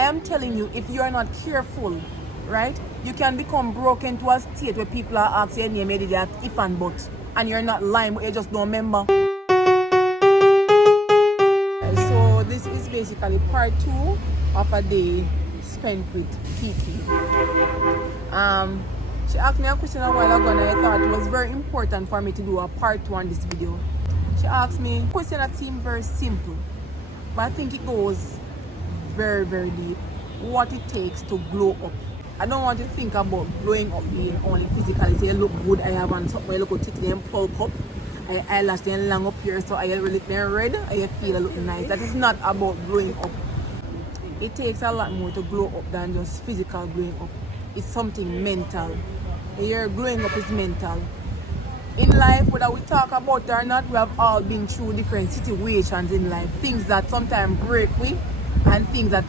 I am telling you, if you are not careful, right, you can become broken to a state where people are asking your name, that if and but, and you're not lying, but you just don't remember. So this is basically part 2 of a day spent with Kiki. She asked me a question a while ago, and I thought it was very important for me to do a part 2 on this video. She asked me a question that seemed very simple, but I think it goes very, very deep. What it takes to glow up. I don't want you to think about glowing up being only physically. Say you look good, I have on something, you look at it and pulp up, I eyelash then long up here, so I really red, I feel a look nice. That is not about glowing up. It takes a lot more to glow up than just physical glowing up. It's something mental. Your glowing up is mental. In life, whether we talk about it or not, we have all been through different situations in life. Things that sometimes break we, and things that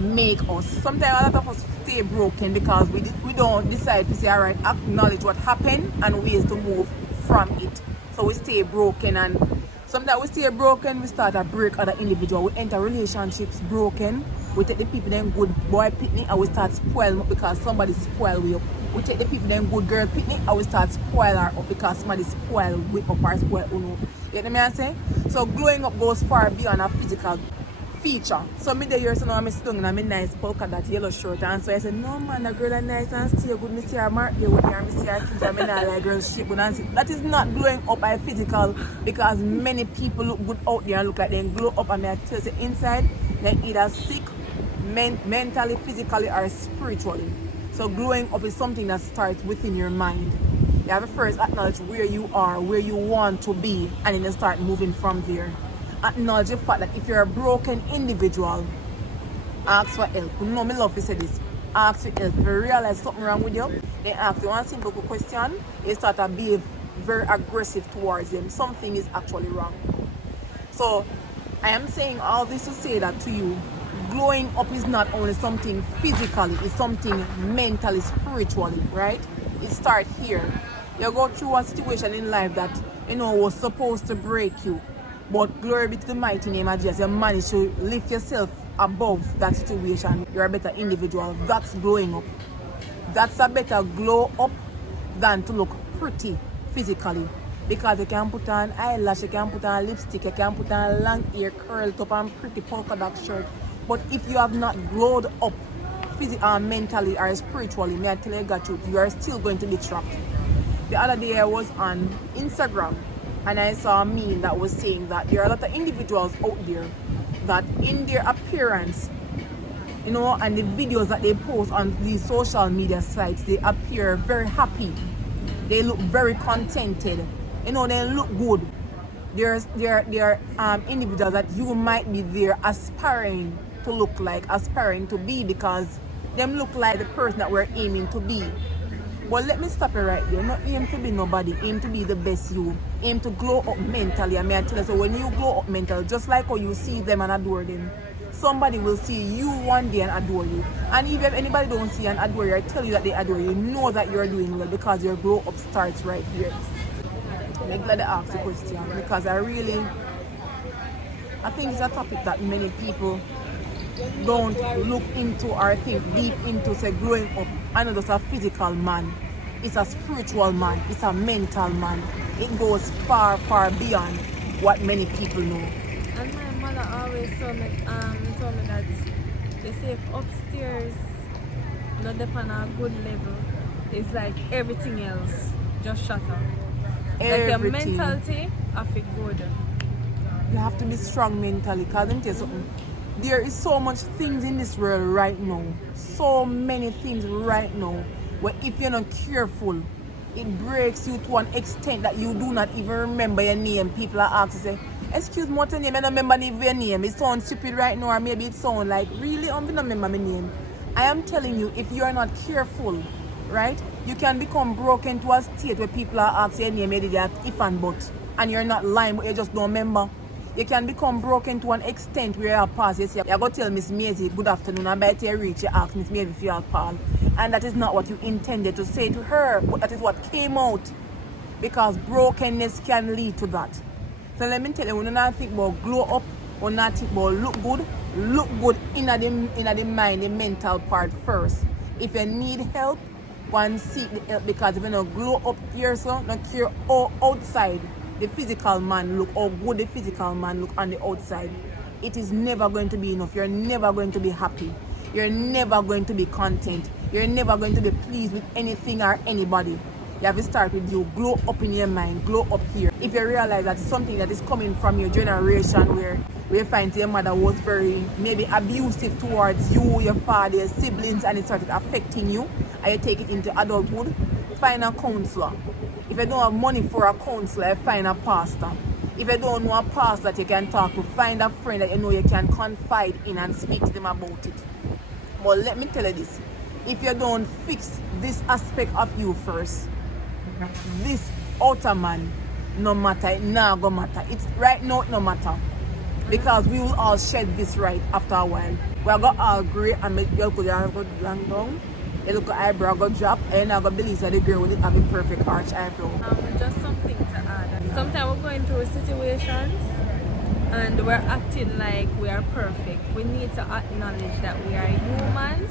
make us. Sometimes a lot of us stay broken because we don't decide to say, all right, acknowledge what happened and ways to move from it. So we stay broken, and sometimes we stay broken, we start to break other individuals. We enter relationships broken. We take the people them good boy picnic and we start spoil up because somebody spoil we up. We take the people them good girl picnic and we start spoil her up because somebody spoil we up or spoil uno. You know what I'm saying? So glowing up goes far beyond a physical feature. So me the years so now I'm sitting in a nice polka dot yellow shirt, and so I said, no man, the girl is nice and still good. Me see her mark there with her, me see her things, and me not like girl shape good and see. That is not glowing up by physical, because many people look good out there and look like they glow up, and I tell you inside they either sick mentally, physically, or spiritually. So glowing up is something that starts within your mind. You have to first acknowledge where you are, where you want to be, and then you start moving from there. Acknowledge the fact that if you're a broken individual, ask for help. You know, me love to say this. Ask for help. If you realize something wrong with you, then ask you one simple question. You start to be very aggressive towards them. Something is actually wrong. So I am saying all this to say that to you, glowing up is not only something physically, it's something mentally, spiritually, right? It starts here. You go through a situation in life that, you know, was supposed to break you. But glory be to the mighty name of Jesus, you manage to lift yourself above that situation. You're a better individual. That's glowing up. That's a better glow up than to look pretty physically. Because you can put on eyelash, you can put on lipstick, you can put on long hair, curled up and pretty polka dot shirt. But if you have not glowed up physically, mentally or spiritually, may I tell you the truth, you are still going to be trapped. The other day I was on Instagram, and I saw a meme that was saying that there are a lot of individuals out there that in their appearance, you know, and the videos that they post on these social media sites, they appear very happy. They look very contented. You know, they look good. There are individuals that you might be there aspiring to look like, aspiring to be, because them look like the person that we're aiming to be. But let me stop it right there. Not aim to be nobody, aim to be the best you. Aim to glow up mentally. I mean, I tell you, so when you glow up mentally, just like how you see them and adore them, somebody will see you one day and adore you. And even if anybody don't see and adore you, I tell you that they adore you, know that you're doing well, because your glow up starts right here. I'm glad to ask the question, because I think it's a topic that many people don't look into or think deep into. Say glowing up, I know that's a physical man, it's a spiritual man, it's a mental man. It goes far, far beyond what many people know. And my mother always told me that they say if upstairs not on a good level, it's like everything else just shut up. Like your mentality of it good. You have to be strong mentally, because let me tell you something. There is so much things in this world right now. So many things right now. Where if you're not careful, it breaks you to an extent that you do not even remember your name. People are asking, say, excuse me, what's your name? I don't remember your name. It sounds stupid right now, or maybe it sounds like, really, I don't remember my name. I am telling you, if you are not careful, right, you can become broken to a state where people are asking your name, that if and but, and you're not lying, but you just don't remember. You can become broken to an extent where you pass. You say, you go tell Miss Maisie, good afternoon, and by the time you reach, you ask Miss Maisie if you have Paul. And that is not what you intended to say to her, but that is what came out. Because brokenness can lead to that. So let me tell you, when you not think about glow up, or not think about look good, look good in the mind, the mental part first. If you need help, go and seek the help, because if you don't glow up here, so not care how outside the physical man look, how good the physical man look on the outside, it is never going to be enough. You're never going to be happy. You're never going to be content. You're never going to be pleased with anything or anybody. You have to start with you. Glow up in your mind. Glow up here. If you realize that something that is coming from your generation where you find your mother was very maybe abusive towards you, your father, your siblings, and it started affecting you, and you take it into adulthood, find a counselor. If you don't have money for a counselor, find a pastor. If you don't know a pastor that you can talk to, find a friend that you know you can confide in and speak to them about it. But let me tell you this. If you don't fix this aspect of you first, this outer man, no matter, it not gonna matter. It's right now, it no matter. Because we will all shed this right after a while. We are going to all agree and make you go long down. You look at eyebrow go drop, and you're not going to believe that the girl will have a perfect arch eyebrow. Just something to add. Sometimes we're going through situations and we're acting like we are perfect. We need to acknowledge that we are humans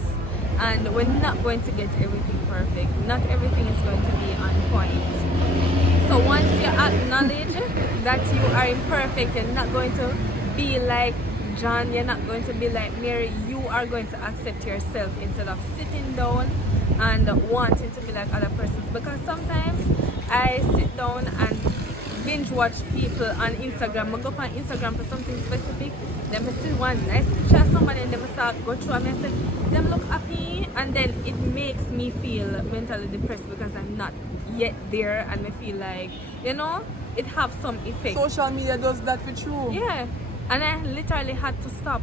and we're not going to get everything perfect. Not everything is going to be on point. So once you acknowledge that you are imperfect, you're not going to be like John, you're not going to be like Mary, you are going to accept yourself instead of sitting down and wanting to be like other persons. Because sometimes I sit down and binge watch people on Instagram. I go on Instagram for something specific, then I see one nice picture of somebody and then I start go through and I say, them look happy, and then it makes me feel mentally depressed because I'm not yet there, and I feel like, you know, it have some effect. Social media does that for true. Yeah, and I literally had to stop.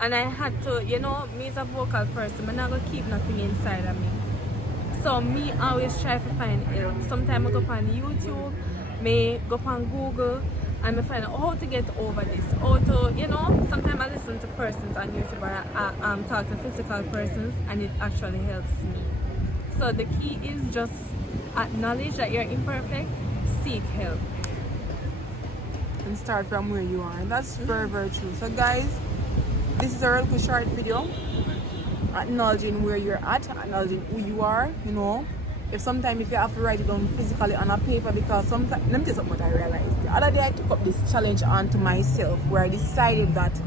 And I had to, you know, me as a vocal person, I'm not going to keep nothing inside of me. So me always try to find help. Sometimes I go on YouTube, me go on Google, and I find out how to get over this. How to, you know, sometimes I listen to persons on YouTube, or I talk to physical persons, and it actually helps me. So the key is just acknowledge that you're imperfect, seek help. And start from where you are. And that's very, very true. So guys, this is a really short video. Acknowledging where you're at, acknowledging who you are, you know. If you have to write it down physically on a paper, because sometimes, let me tell you what I realized. The other day I took up this challenge onto myself where I decided that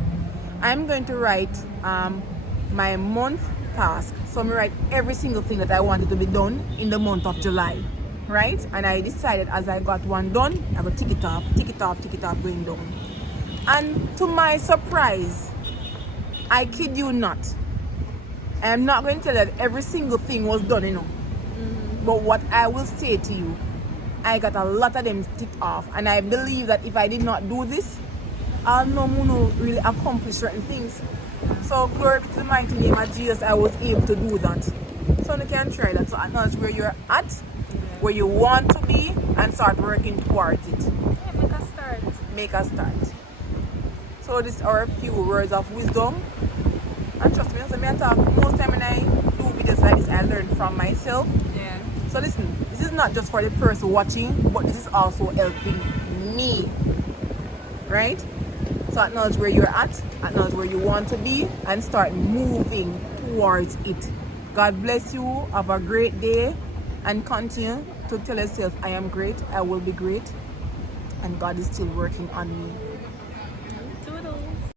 I'm going to write my month task. So I'm going to write every single thing that I wanted to be done in the month of July, right? And I decided as I got one done, I go tick it off, going down. And to my surprise, I kid you not, I'm not going to tell you that every single thing was done, you know. But what I will say to you, I got a lot of them ticked off. And I believe that if I did not do this, I'll no really accomplish certain things. So glory be to the mighty name of Jesus, I was able to do that. So you can try that. So acknowledge where you're at, where you want to be, and start working towards it. Yeah, make a start. So these are a few words of wisdom. And trust me, so I talk most time when I do videos like this, I learn from myself. Yeah. So listen, this is not just for the person watching, but this is also helping me. Right? So acknowledge where you're at, acknowledge where you want to be, and start moving towards it. God bless you. Have a great day, and continue to tell yourself, I am great, I will be great, and God is still working on me.